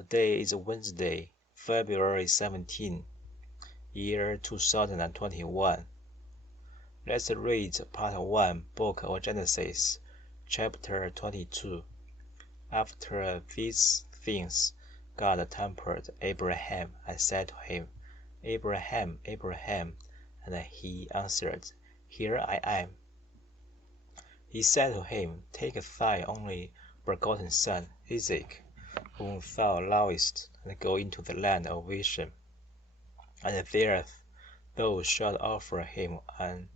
Today is Wednesday, February 17, year 2021. Let's read part 1, book of Genesis, chapter 22. After these things, God tempered Abraham and said to him, Abraham, Abraham, and he answered, Here I am. He said to him, Take thy only begotten son, Isaac, whom thou lovest, and go into the land of vision, and there thou shalt offer him an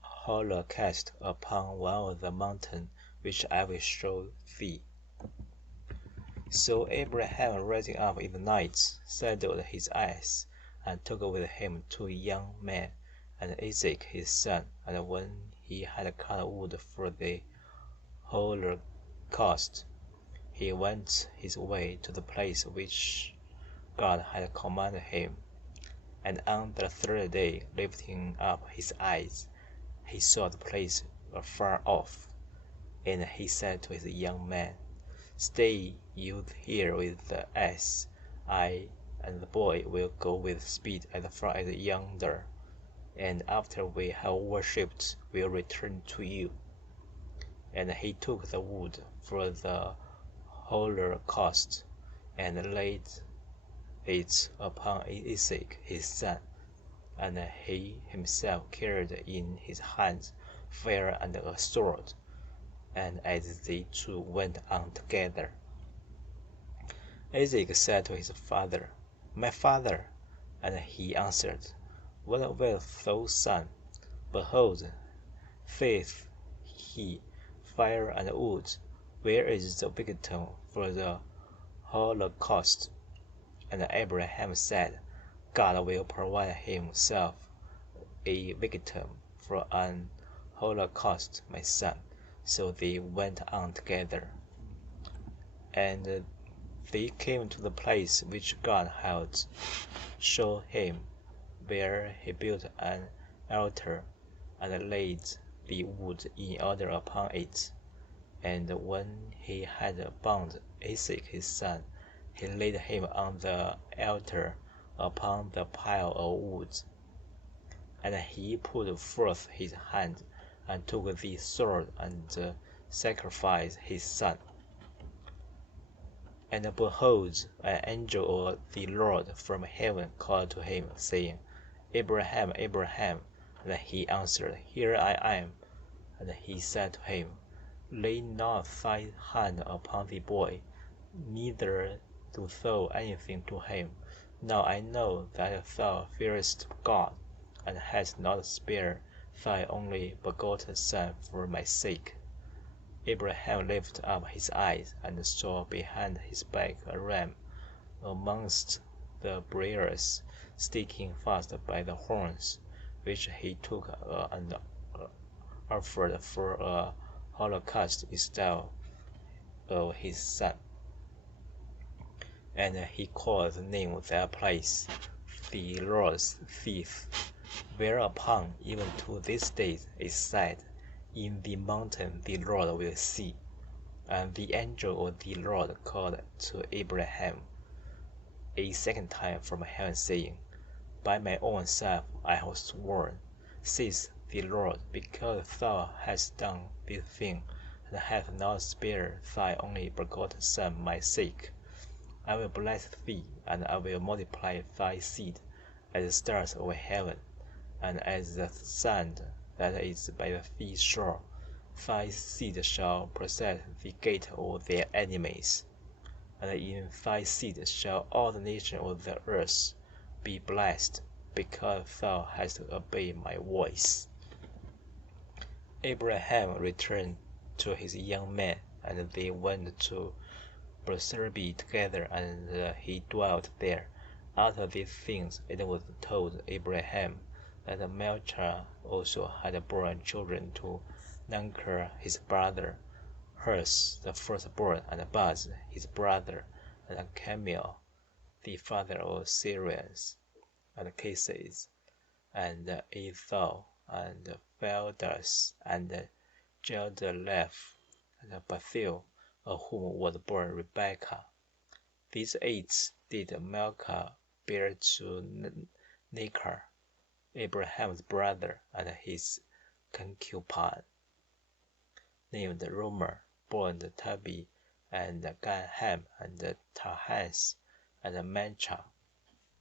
holocaust upon one of the mountains which I will show thee. So Abraham, rising up in the night, saddled his ass, and took with him 2 young men, and Isaac his son. And when he had cut wood for the holocaust, he went his way to the place which God had commanded him. And on the 3rd day, lifting up his eyes, he saw the place afar off. And he said to his young man, Stay you here with the ass. I and the boy will go with speed as far as yonder, and after we have worshipped, we'll return to you. And he took the wood for the holocaust, and laid it upon Isaac his son, and he himself carried in his hands fire and a sword. And as they two went on together, Isaac said to his father, My father. And he answered, What wilt thou, son? Behold, saith he, fire and wood. Where is the victim for the holocaust? And Abraham said, God will provide himself a victim for an holocaust, my son. So they went on together. And they came to the place which God had shown him, where he built an altar, and laid the wood in order upon it. And when he had bound Isaac his son, he laid him on the altar upon the pile of wood. And he put forth his hand, and took the sword, and sacrificed his son. And behold, an angel of the Lord from heaven called to him, saying, Abraham, Abraham. And he answered, Here I am. And he said to him, Lay not thy hand upon the boy, neither do thou anything to him. Now I know that thou fearest God, and hast not spared thy only begotten son for my sake. Abraham lifted up his eyes, and saw behind his back a ram amongst the briars, sticking fast by the horns, which he took and offered for a holocaust instead of his son. And he called the name of that place, The Lord's Thief. Whereupon, even to this day, is said, In the mountain the Lord will see. And the angel of the Lord called to Abraham a second time from heaven, saying, By my own self I have sworn, says the Lord, because thou hast done this thing, and hast not spared thy only begotten son my sake, I will bless thee, and I will multiply thy seed as the stars of heaven, and as the sand that is by the seashore. Thy seed shall possess the gate of their enemies, and in thy seed shall all the nations of the earth be blessed, because thou hast obeyed my voice. Abraham returned to his young men, and they went to Beersheba together, and he dwelt there. After these things it was told Abraham that Melchizedek also had borne children to Nachor his brother, Huz the firstborn, and Buz his brother, and Chamiel the father of Syrians, and Casses, and Ethel, and Pheldas, and Geldeleth, and Bethuel, of whom was born Rebekah. These aids did Milcah bear to Nachor, Abraham's brother, and his concubine, named Reumah, born Tubal, and Gaham, and Tahas, and Maachah.